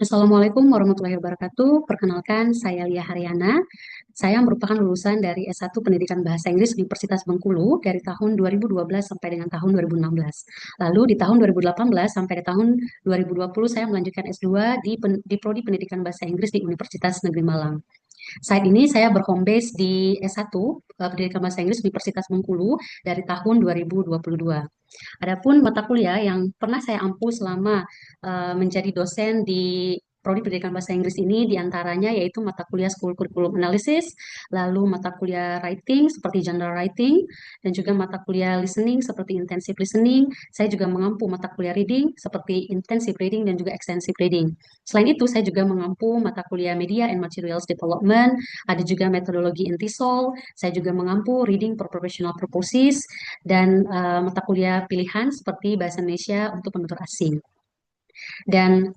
Assalamualaikum warahmatullahi wabarakatuh. Perkenalkan, saya Lia Haryana. Saya merupakan lulusan dari S1 Pendidikan Bahasa Inggris Universitas Bengkulu dari tahun 2012 sampai dengan tahun 2016. Lalu di tahun 2018 sampai di tahun 2020 saya melanjutkan S2 di Prodi Pendidikan Bahasa Inggris di Universitas Negeri Malang. Saat ini saya berhome base di S1 Pendidikan Bahasa Inggris Universitas Bengkulu dari tahun 2022. Adapun mata kuliah yang pernah saya ampu selama menjadi dosen di Prodi Pendidikan Bahasa Inggris ini diantaranya yaitu mata kuliah School Curriculum Analysis, lalu mata kuliah Writing seperti General Writing, dan juga mata kuliah Listening seperti Intensive Listening. Saya juga mengampu mata kuliah Reading seperti Intensive Reading dan juga Extensive Reading. Selain itu, saya juga mengampu mata kuliah Media and Materials Development, ada juga metodologi Intisol, saya juga mengampu Reading for Professional Purposes, dan mata kuliah pilihan seperti Bahasa Indonesia untuk penutur asing. Dan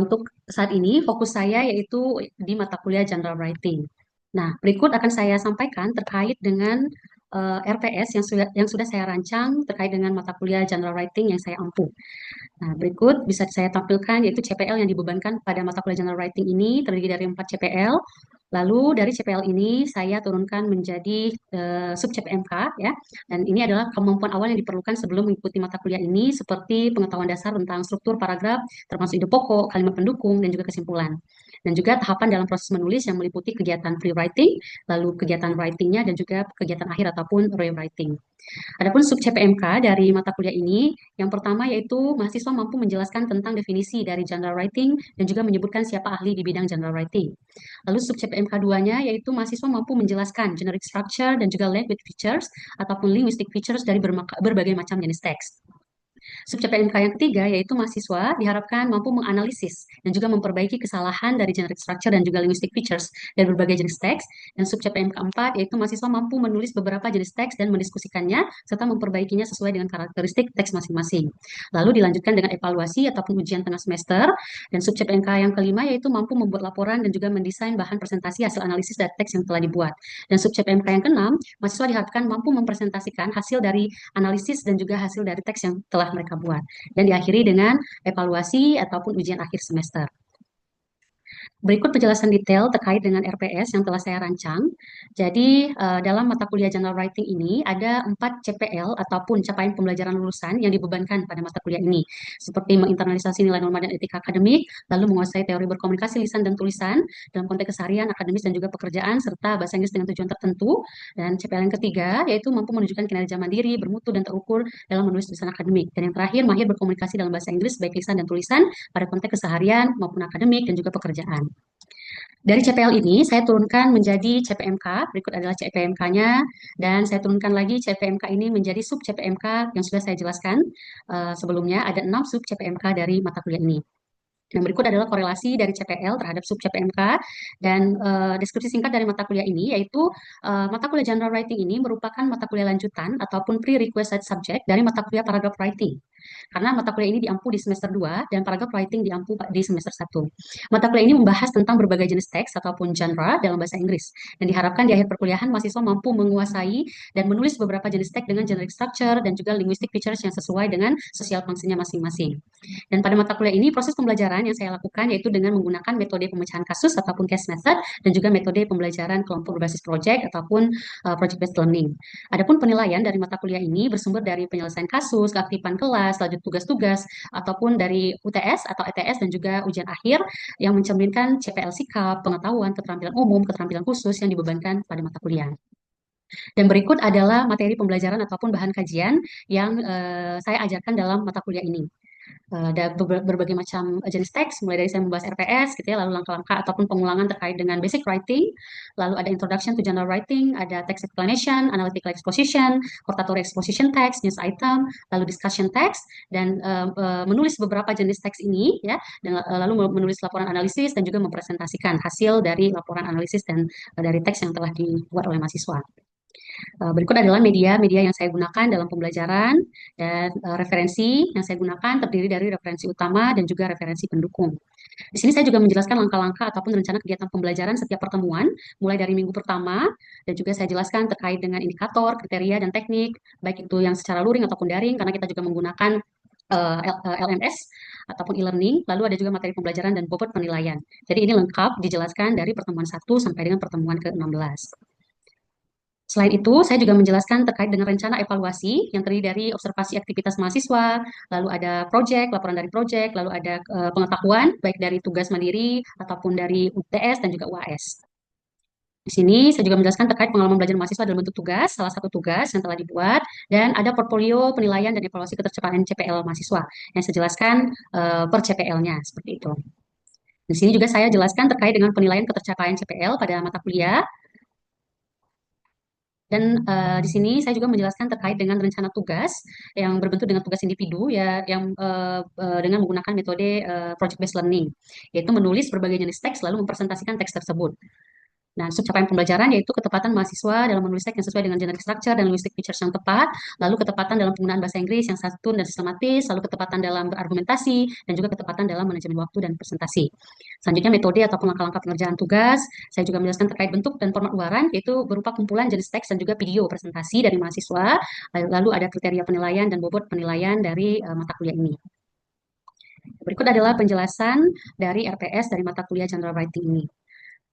untuk saat ini fokus saya yaitu di mata kuliah General Writing. Nah, berikut akan saya sampaikan terkait dengan RPS yang sudah saya rancang terkait dengan mata kuliah General Writing yang saya ampu. Nah, berikut bisa saya tampilkan yaitu CPL yang dibebankan pada mata kuliah General Writing ini terdiri dari 4 CPL. Lalu dari CPL ini saya turunkan menjadi sub CPMK ya. Dan ini adalah kemampuan awal yang diperlukan sebelum mengikuti mata kuliah ini seperti pengetahuan dasar tentang struktur paragraf, termasuk ide pokok, kalimat pendukung, dan juga kesimpulan. Dan juga tahapan dalam proses menulis yang meliputi kegiatan free writing, lalu kegiatan writingnya, dan juga kegiatan akhir ataupun rewriting. Adapun sub CPMK dari mata kuliah ini, yang pertama yaitu mahasiswa mampu menjelaskan tentang definisi dari general writing dan juga menyebutkan siapa ahli di bidang general writing. Lalu sub CPMK 2-nya yaitu mahasiswa mampu menjelaskan generic structure dan juga language features ataupun linguistic features dari berbagai macam jenis teks. Sub-CPMK yang ketiga yaitu mahasiswa diharapkan mampu menganalisis dan juga memperbaiki kesalahan dari generic structure dan juga linguistic features dari berbagai jenis teks. Dan sub-CPM keempat yaitu mahasiswa mampu menulis beberapa jenis teks dan mendiskusikannya serta memperbaikinya sesuai dengan karakteristik teks masing-masing. Lalu dilanjutkan dengan evaluasi ataupun ujian tengah semester. Dan sub-CPMK yang kelima yaitu mampu membuat laporan dan juga mendesain bahan presentasi hasil analisis dari teks yang telah dibuat. Dan sub-CPMK yang keenam, mahasiswa diharapkan mampu mempresentasikan hasil dari analisis dan juga hasil dari teks yang telah mereka buat. Dan diakhiri dengan evaluasi ataupun ujian akhir semester. Berikut penjelasan detail terkait dengan RPS yang telah saya rancang. Jadi, dalam mata kuliah General Writing ini ada 4 CPL ataupun capaian pembelajaran lulusan yang dibebankan pada mata kuliah ini, seperti menginternalisasi nilai norma dan etika akademik, lalu menguasai teori berkomunikasi lisan dan tulisan dalam konteks keseharian, akademis, dan juga pekerjaan, serta bahasa Inggris dengan tujuan tertentu. Dan CPL yang ketiga, yaitu mampu menunjukkan kinerja mandiri, bermutu, dan terukur dalam menulis tulisan akademik. Dan yang terakhir, mahir berkomunikasi dalam bahasa Inggris, baik lisan dan tulisan, pada konteks keseharian maupun akademik dan juga pekerjaan. Dari CPL ini saya turunkan menjadi CPMK, berikut adalah CPMK-nya, dan saya turunkan lagi CPMK ini menjadi sub CPMK yang sudah saya jelaskan sebelumnya, ada 6 sub CPMK dari mata kuliah ini. Yang berikut adalah korelasi dari CPL terhadap sub CPMK dan deskripsi singkat dari mata kuliah ini yaitu mata kuliah General Writing ini merupakan mata kuliah lanjutan ataupun prerequisite subject dari mata kuliah Paragraph Writing. Karena mata kuliah ini diampu di semester 2 dan Paragraph Writing diampu di semester 1. Mata kuliah ini membahas tentang berbagai jenis teks ataupun genre dalam bahasa Inggris dan diharapkan di akhir perkuliahan mahasiswa mampu menguasai dan menulis beberapa jenis teks dengan generic structure dan juga linguistic features yang sesuai dengan sosial fungsinya masing-masing. Dan pada mata kuliah ini proses pembelajaran yang saya lakukan yaitu dengan menggunakan metode pemecahan kasus ataupun case method dan juga metode pembelajaran kelompok berbasis project ataupun project based learning. Adapun penilaian dari mata kuliah ini bersumber dari penyelesaian kasus, keaktifan kelas, lanjut tugas-tugas ataupun dari UTS atau ETS dan juga ujian akhir yang mencerminkan CPL sikap, pengetahuan, keterampilan umum, keterampilan khusus yang dibebankan pada mata kuliah. Dan berikut adalah materi pembelajaran ataupun bahan kajian yang saya ajarkan dalam mata kuliah ini. Ada berbagai macam jenis teks, mulai dari saya membahas RPS, gitu ya, lalu langkah-langkah ataupun pengulangan terkait dengan basic writing, lalu ada introduction to general writing, ada text explanation, analytical exposition, hortatory exposition text, news item, lalu discussion text, dan menulis beberapa jenis teks ini, ya, dan lalu menulis laporan analisis dan juga mempresentasikan hasil dari laporan analisis dan dari teks yang telah dibuat oleh mahasiswa. Berikut adalah media-media yang saya gunakan dalam pembelajaran dan referensi yang saya gunakan terdiri dari referensi utama dan juga referensi pendukung. Di sini saya juga menjelaskan langkah-langkah ataupun rencana kegiatan pembelajaran setiap pertemuan, mulai dari minggu pertama, dan juga saya jelaskan terkait dengan indikator, kriteria, dan teknik, baik itu yang secara luring ataupun daring, karena kita juga menggunakan LMS, ataupun e-learning, lalu ada juga materi pembelajaran dan bobot penilaian. Jadi ini lengkap dijelaskan dari pertemuan 1 sampai dengan pertemuan ke-16. Selain itu, saya juga menjelaskan terkait dengan rencana evaluasi yang terdiri dari observasi aktivitas mahasiswa, lalu ada proyek, laporan dari proyek, lalu ada pengetahuan baik dari tugas mandiri ataupun dari UTS dan juga UAS. Di sini saya juga menjelaskan terkait pengalaman belajar mahasiswa dalam bentuk tugas, salah satu tugas yang telah dibuat, dan ada portfolio penilaian dan evaluasi ketercapaian CPL mahasiswa yang saya jelaskan per CPL-nya seperti itu. Di sini juga saya jelaskan terkait dengan penilaian ketercapaian CPL pada mata kuliah. Dan di sini saya juga menjelaskan terkait dengan rencana tugas yang berbentuk dengan tugas individu ya yang dengan menggunakan metode project based learning, yaitu menulis berbagai jenis teks lalu mempresentasikan teks tersebut. Nah, capaian pembelajaran yaitu ketepatan mahasiswa dalam menulis teks yang sesuai dengan generic structure dan linguistic features yang tepat, lalu ketepatan dalam penggunaan bahasa Inggris yang santun dan sistematis, lalu ketepatan dalam berargumentasi, dan juga ketepatan dalam manajemen waktu dan presentasi. Selanjutnya metode ataupun langkah-langkah pengerjaan tugas, saya juga menjelaskan terkait bentuk dan format luaran, yaitu berupa kumpulan jenis teks dan juga video presentasi dari mahasiswa, lalu ada kriteria penilaian dan bobot penilaian dari mata kuliah ini. Berikut adalah penjelasan dari RPS dari mata kuliah General Writing ini.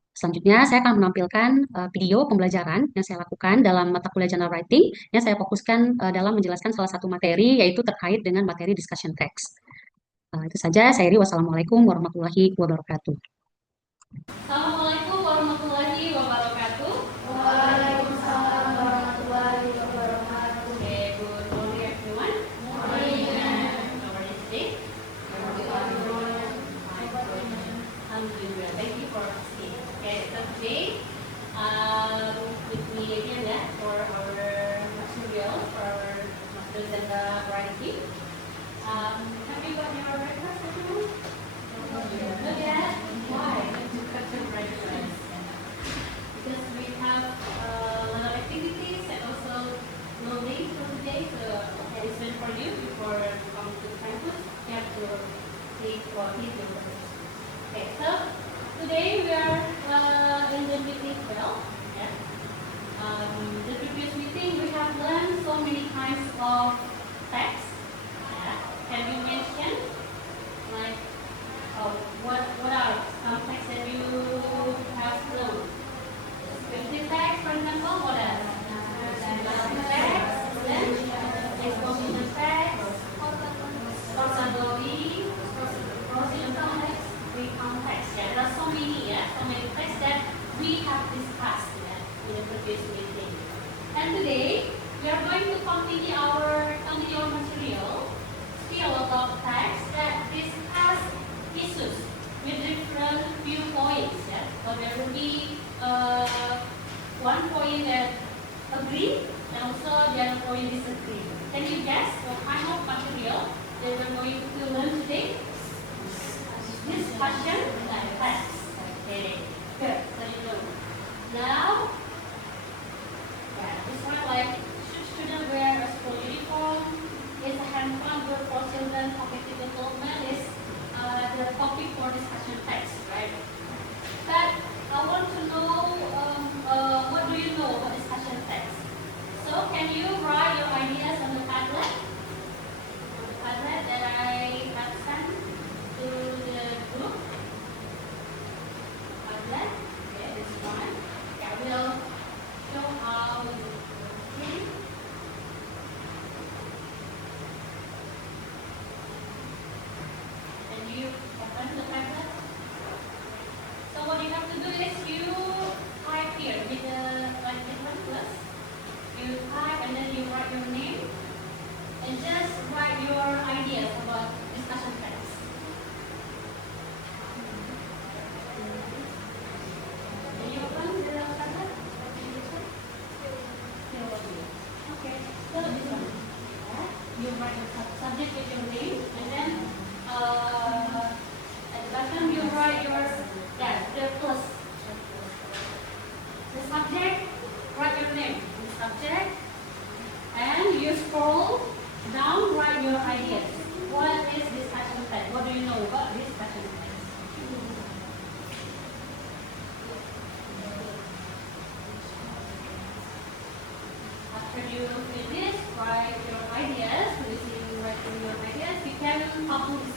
Selanjutnya, saya akan menampilkan video pembelajaran yang saya lakukan dalam mata kuliah General Writing yang saya fokuskan dalam menjelaskan salah satu materi, yaitu terkait dengan materi discussion text. Itu saja, saya Iri. Wassalamualaikum warahmatullahi wabarakatuh. Assalamualaikum warahmatullahi wabarakatuh. Waalaikumsalam warahmatullahi wabarakatuh. Okay, good morning everyone. Morning. How are you today? I'm doing well. Thank you for asking. Okay, so today with me again for our material for our Masters and Writing. Have you got your breakfast everyone? Not yet? Why? Cut your breakfast. Because we have a lot of activities and also no days for today, so it's meant for you before coming to the campus. You have to take or eat your breakfast. Okay, so today we are in the meeting 12. Yeah. The previous meeting we have learned so many kinds of text. Yeah. Can you mention like what are some texts that you have learned? Descriptive text, for example, what else? Descriptive text, then exposition text, glossary, procedural text, recount text. Yeah, there are so many texts that we have discussed in the previous meeting. And today we are going to continue our material, still a lot of texts that discuss issues with different viewpoints. Yeah? So there will be one point that agree and also the other point disagree. Can you guess what kind of material that we're going to learn today? Discussion text. Okay, good. So you know. Now, it's not like should students wear a school uniform? Is a hand-on good for children? Cognitive development is the topic for discussion text, right? But I want to know what do you know about discussion text? So can you write your ideas on the Padlet? Padlet that I have sent to the group. Padlet, okay, this one. I will show how you think. Can you open the Padlet? So what you have to do is you type here with the like different plus. You type and then you write your name and just write your ideas about discussion text. Can you open the Padlet? Okay, so this one. Yeah. You write your subject with your name and then at the bottom you write your the plus. The subject, write your name. The subject, and you scroll down, write your ideas. What is discussion text? What do you know about discussion text? After you finish, write your ideas. Writing your ideas, you can publish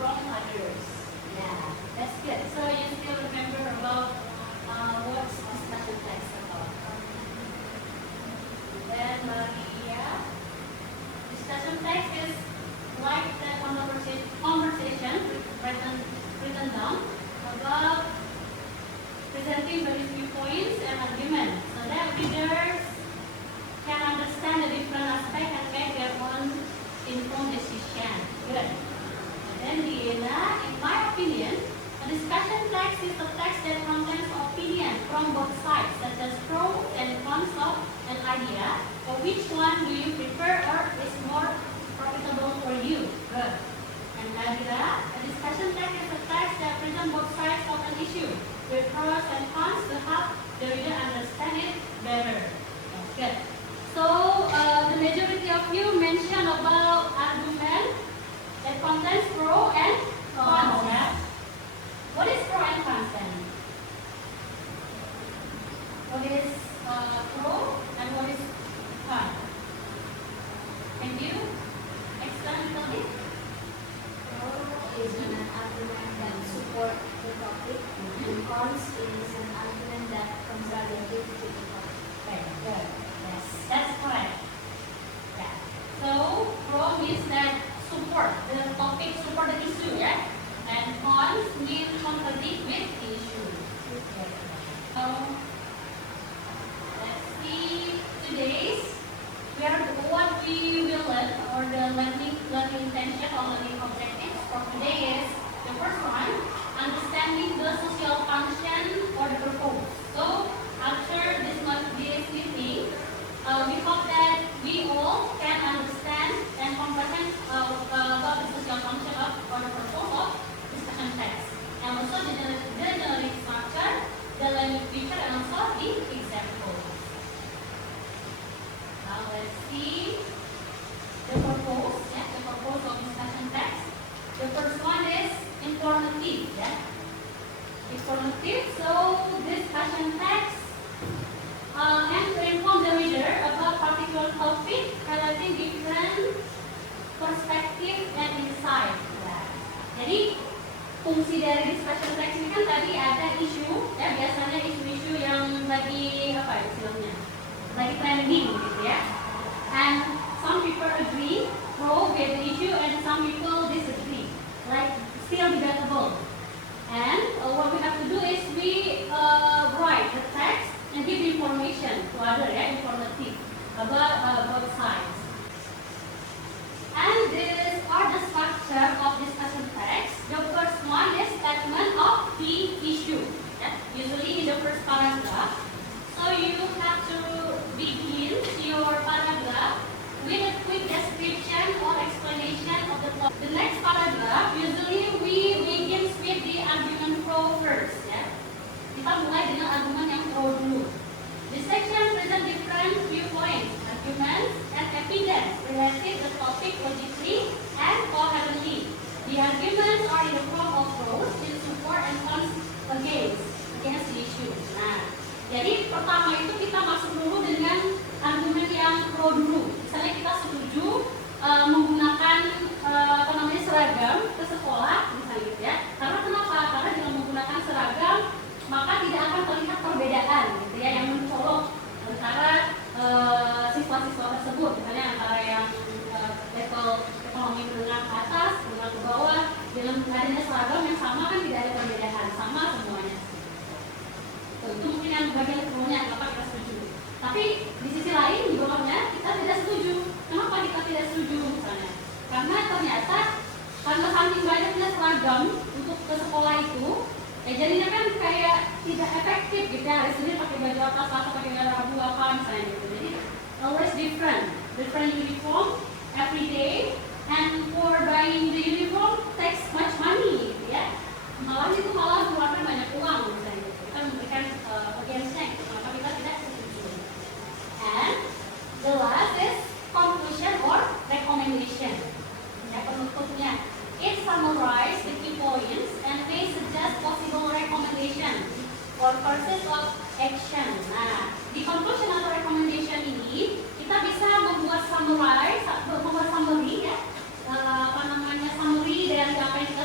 from others. Yeah, that's good. So you still remember about what's discussion text about. Then Maria, discussion text is like the conversation written down about presenting various viewpoints and arguments so that readers can understand the different aspects and make their own informed decision. Good. And then Diana, in my opinion, a discussion text is a text that contains opinion from both sides, such as pros and cons of an idea. So which one do you prefer or is more profitable for you? Good. And Nadira, a discussion text is a text that presents both sides of an issue with pros and cons to help the reader understand it better. That's good. So the majority of you mentioned about argument that contains pro and cons. Yeah? What is pro and cons then? What is pro and what is con? Can you explain a little bit? Pro is an argument that support the topic, and cons is an argument that contradicts the topic. Very good. Yes, that's correct. Yeah. So pro means that support the topic, support the issue, yeah. And cons means contradict with the issue. Okay. So let's see today's what we will learn or the learning intention or learning objectives for today is the first one, understanding the social function or the purpose. So after this meeting, we hope that we all can understand and comprehend about the social function of or the purpose of discussion text, and also the generic structure, the language feature, and also the example. Now let's see the purpose, yeah, the purpose of discussion text. The first one is informative, yeah. Informative, so discussion text and to inform the reader about particular topic, highlighting different perspective and insight. Ya. Jadi fungsi dari discussion text ini kan tadi ada isu, ya biasanya isu-isu yang lagi apa istilahnya, lagi trending gitu ya. And some people agree pro with the issue and some people disagree, like still debatable. And what we have to do is we write the text and give information to other, informative about both sides. And these are the structure of discussion text. The first one is statement of the issue. Yeah? Usually in the first paragraph. So you have to begin your paragraph with a quick description or explanation of the topic. The next paragraph, usually we begin with the argument pro first. Ya. Kita mulai dengan argumen yang pro dulu. This section present different viewpoints, arguments, and evidence related to the topic logically and coherently. The arguments are in the form of pros in support and cons against the issue. Nah, jadi pertama itu kita masuk dulu dengan argumen yang pro dulu. Misalnya kita setuju menggunakan seragam ke sekolah, misalnya gitu ya. Karena kenapa? Karena dengan menggunakan seragam maka tidak akan terlihat perbedaan, gitu ya, yang mencolok antara siswa-siswa tersebut, misalnya antara yang level ekonomi menengah ke atas, menengah ke bawah, dengan adanya seragam yang sama kan tidak ada perbedaan, sama semuanya. Itu mungkin yang bagian pro-nya, kenapa kita setuju. Tapi di sisi lain di bawahnya kita tidak setuju. Kenapa kita tidak setuju misalnya? Karena ternyata karena saking banyaknya seragam untuk ke sekolah itu, jadinya kan kayak tidak efektif gitu ya. Hari Senin pakai baju atas, Selasa pakai baju abu apa misalnya gitu. Jadi always different uniform every day, and for buying the uniform takes much money gitu ya. Malah itu malah mengeluarkan banyak uang misalnya. Kita memberikan against-nya gitu. Maka kita tidak setuju. And the last is conclusion or recommendation. Ya, penutupnya. It summarizes the key points and may suggest possible recommendation or courses of action. Nah, di conclusion atau recommendation ini kita bisa membuat summary ya, summary dari apa yang kita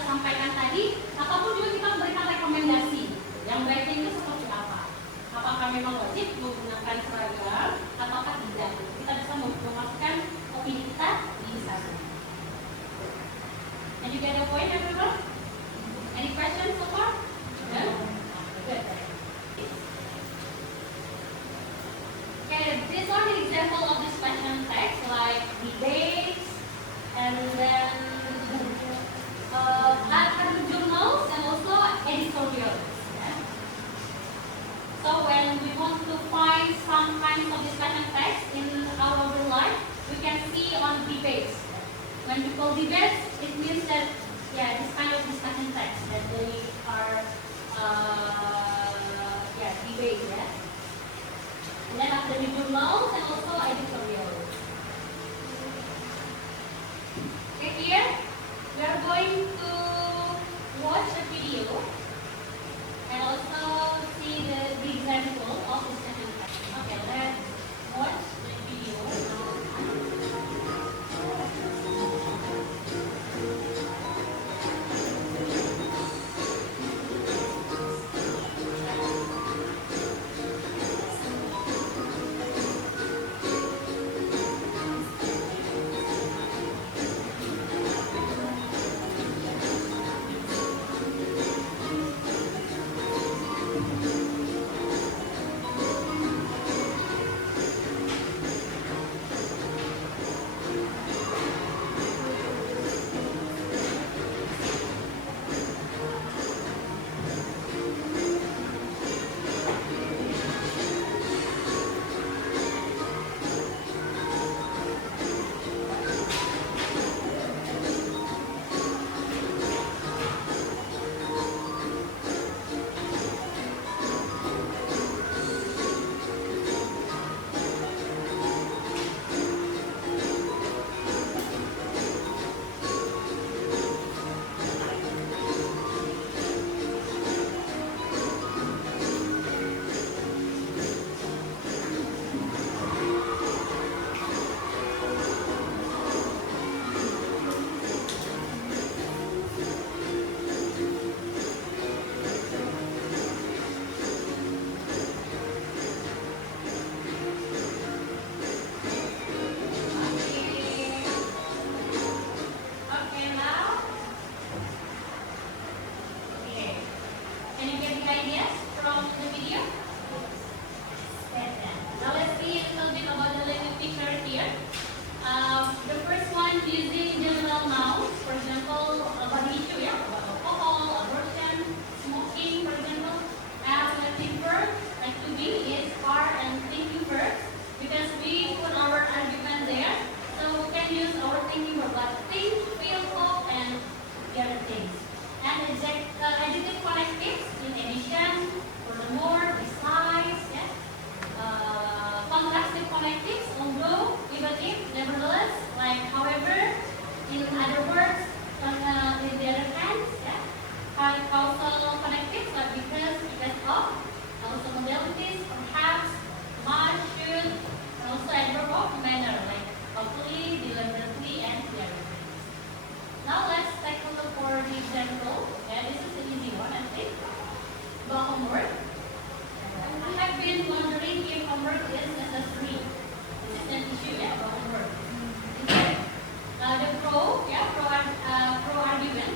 you get the point, everyone? Any questions so far? No? Good. Okay, this one is example of this question text, like debates, and then other journals, and also editorials. Yeah? So when we want to find some kind of discussion text in our real life, we can see on debates. When people debate, it means that this kind of discussion text that they are debate. Yeah. And then after the journals and also editorials. Okay, here we are going to watch a video and also see the example of discussion text. Okay, let's watch the video. Okay, now, okay. Can you get the ideas from the video? Now let's see a little bit about the living picture here. The first one using general nouns, for example, about the issue, about alcohol, abortion, smoking, for example. Selecting verb, like to be, is, are, and thinking verbs, because we put our argument there. So we can use our thinking verb like think, feel, hope, and the other things. And adjective connectives in addition, furthermore, besides, contrastive connectives, although, even if, nevertheless, like however, in other words, in the other hands, causal connectives like because of, also modalities, perhaps, must, should, and also adverb of manner like hopefully, deliberately, and clearly. Now let's take a look for the example. This is an easy one, I think. About homework. I have been wondering if homework is necessary. This is an issue, about homework. Okay. The pro argument.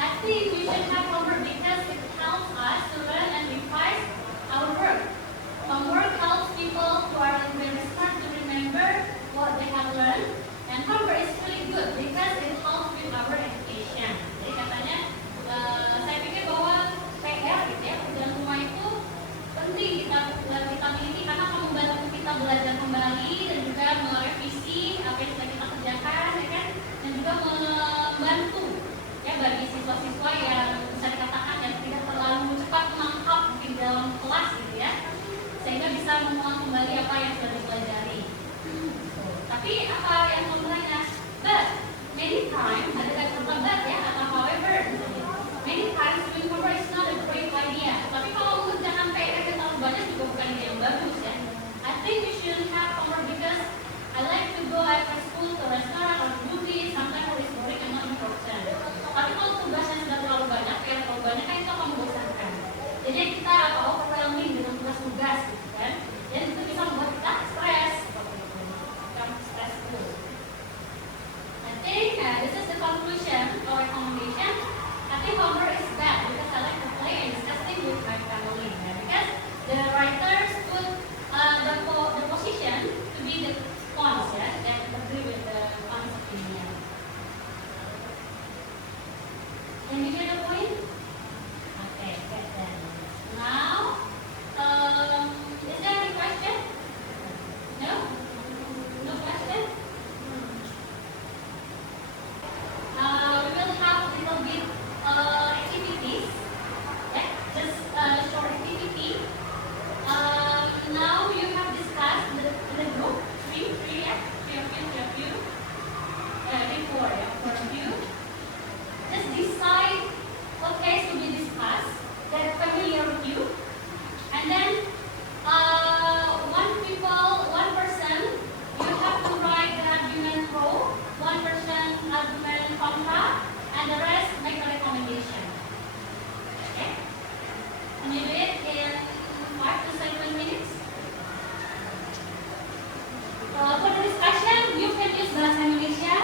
I think we should have homework because it helps us to learn and revise our work. Homework helps people who are very smart to remember what they have learned. And homework is really good because it helps with our education. Jadi katanya, saya pikir bahwa PR gitu ya, ujian rumah itu penting kita miliki karena akan membantu kita belajar kembali dan juga merevisi apa yang sudah kita kerjakan, ya kan? Dan juga membantu ya bagi siswa-siswa yang bisa dikatakan yang tidak terlalu cepat menangkap mungkin dalam kelas gitu ya, sehingga bisa mengulang kembali apa yang sudah dipelajari. Tapi apa yang sebenarnya? But many times ada kata but ya atau however. Many times doing homework is not a great idea. Tapi kalau mengerjakan PR yang terlalu banyak juga bukan ide yang bagus ya. I think we should have homework because I like to go after school to restaurant or movies. Sometimes it's boring and not important. Tapi kalau tugasnya sudah terlalu banyak, PR terlalu banyak kan itu akan membosankan. Jadi kita overwhelming dengan tugas-tugas gitu kan. Dan itu bisa membuat kita Can you get the point? Okay, good then. Now, is there any question? No? No question? We will have a little bit activities. Yeah, just short activity. Now you have discussed in the group, three of you. Four of you. Just decide what case to be discussed that are familiar with you, and then one person, you have to write the argument pro, one person argument contra, and the rest make a recommendation. Okay? Can you do it in 5 to 7 minutes? For the discussion, you can use Bahasa Indonesia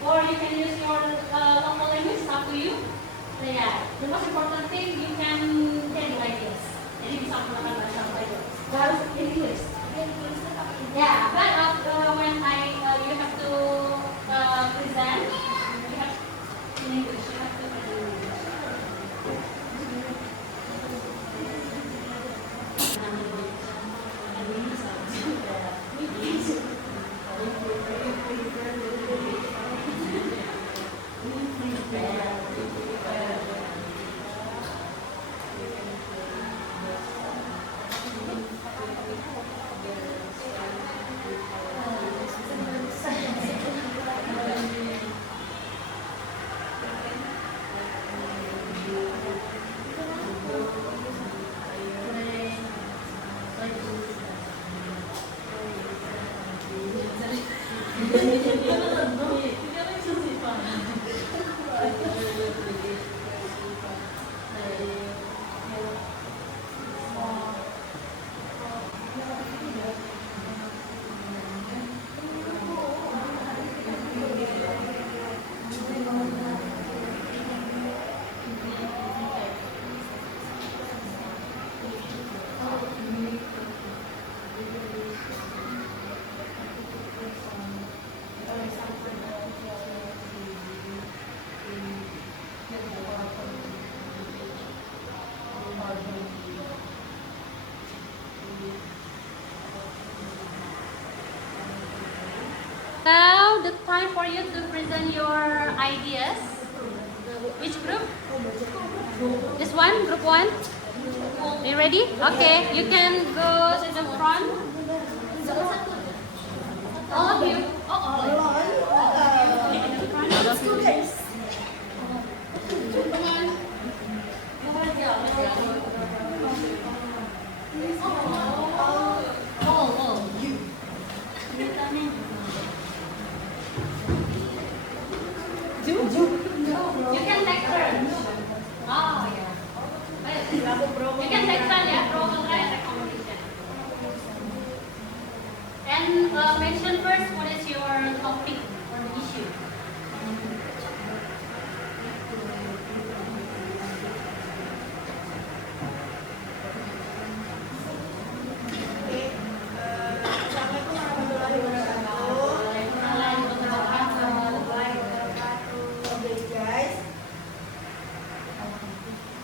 or you can use your local language, it's up to you. So yeah, the most important thing, you can get the ideas. Jadi bisa menggunakan bahasa apa aja. Gak harus English. Yeah, but when you have to present, you have in English. You have to present in Now the time for you to present your ideas. Which group? This one, group 1. Are you ready? Okay, you can go to the front. All of you. Come on. You can take turns. Oh yeah. You can take turns, yeah. Pro kontra and recommendation. And mention first what is your topic or the issue.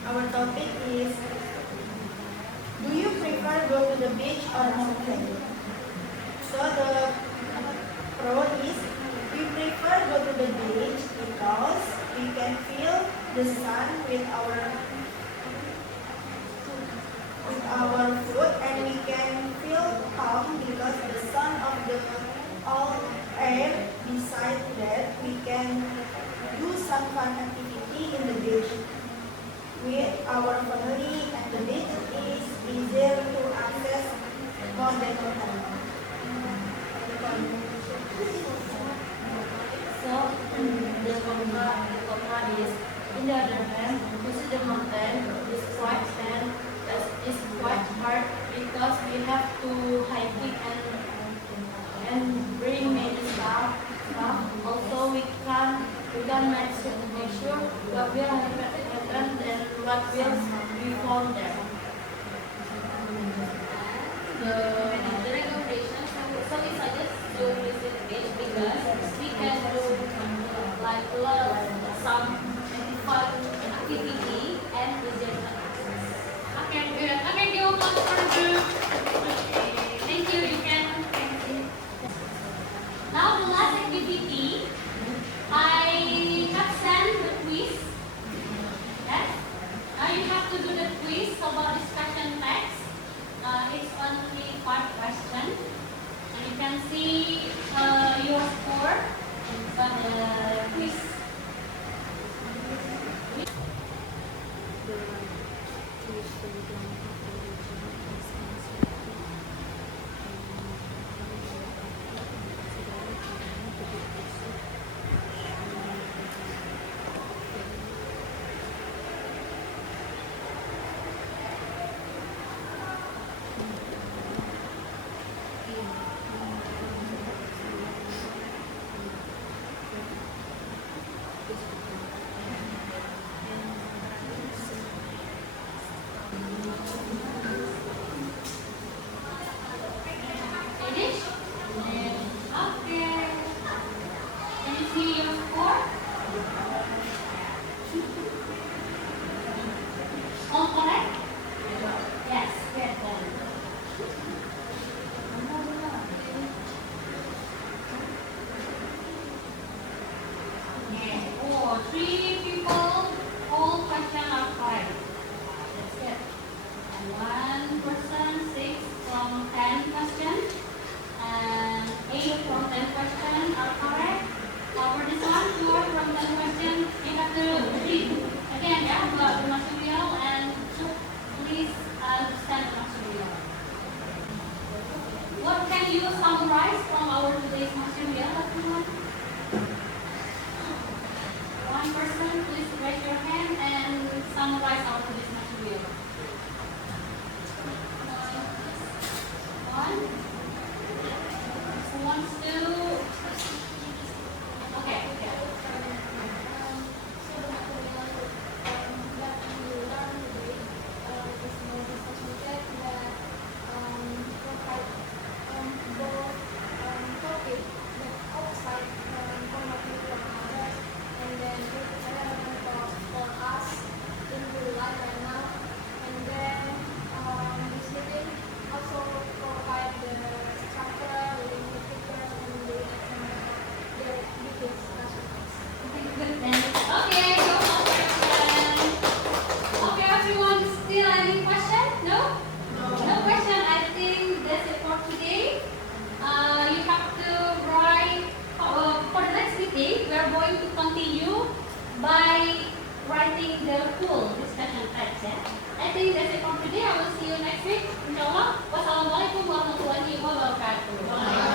Our topic is, do you prefer go to the beach or mountain? So the pro is, we prefer go to the beach because we can feel the sun with our foot, and we can feel calm because the sun of the all air. Besides that, we can do some fun activity in the beach with our family, and the beach is easier to access more than hotel. So the contra is, in the other hand, visit the mountain is quite hard because we have to hiking and bring many stuff. Also we can make sure what will happen and what will be found there. The recommendation, so we suggest to visit the beach because we can do like a lot of some fun Finish? Okay. Can you see your score? All correct? Yes, good then. Okay. Oh, 3 people, all questions are correct. That's good. And 1 person, 6 from 10 questions. And 8 from 10 questions are correct. For this one, 4 from 10 questions, you have to read. Again, yeah, the material and please understand the material. What can you summarize from our today's material, everyone? One person, please raise your hand and summarize our today's material. One. Who wants to? Okay. Okay, go on question. Okay, everyone, still any question? No? No question. I think that's it for today. You have to write for the next meeting. We are going to continue by writing the full discussion text. Yeah? I think that's it for today. I will see you next week. Inshallah. Wassalamualaikum warahmatullahi wabarakatuh.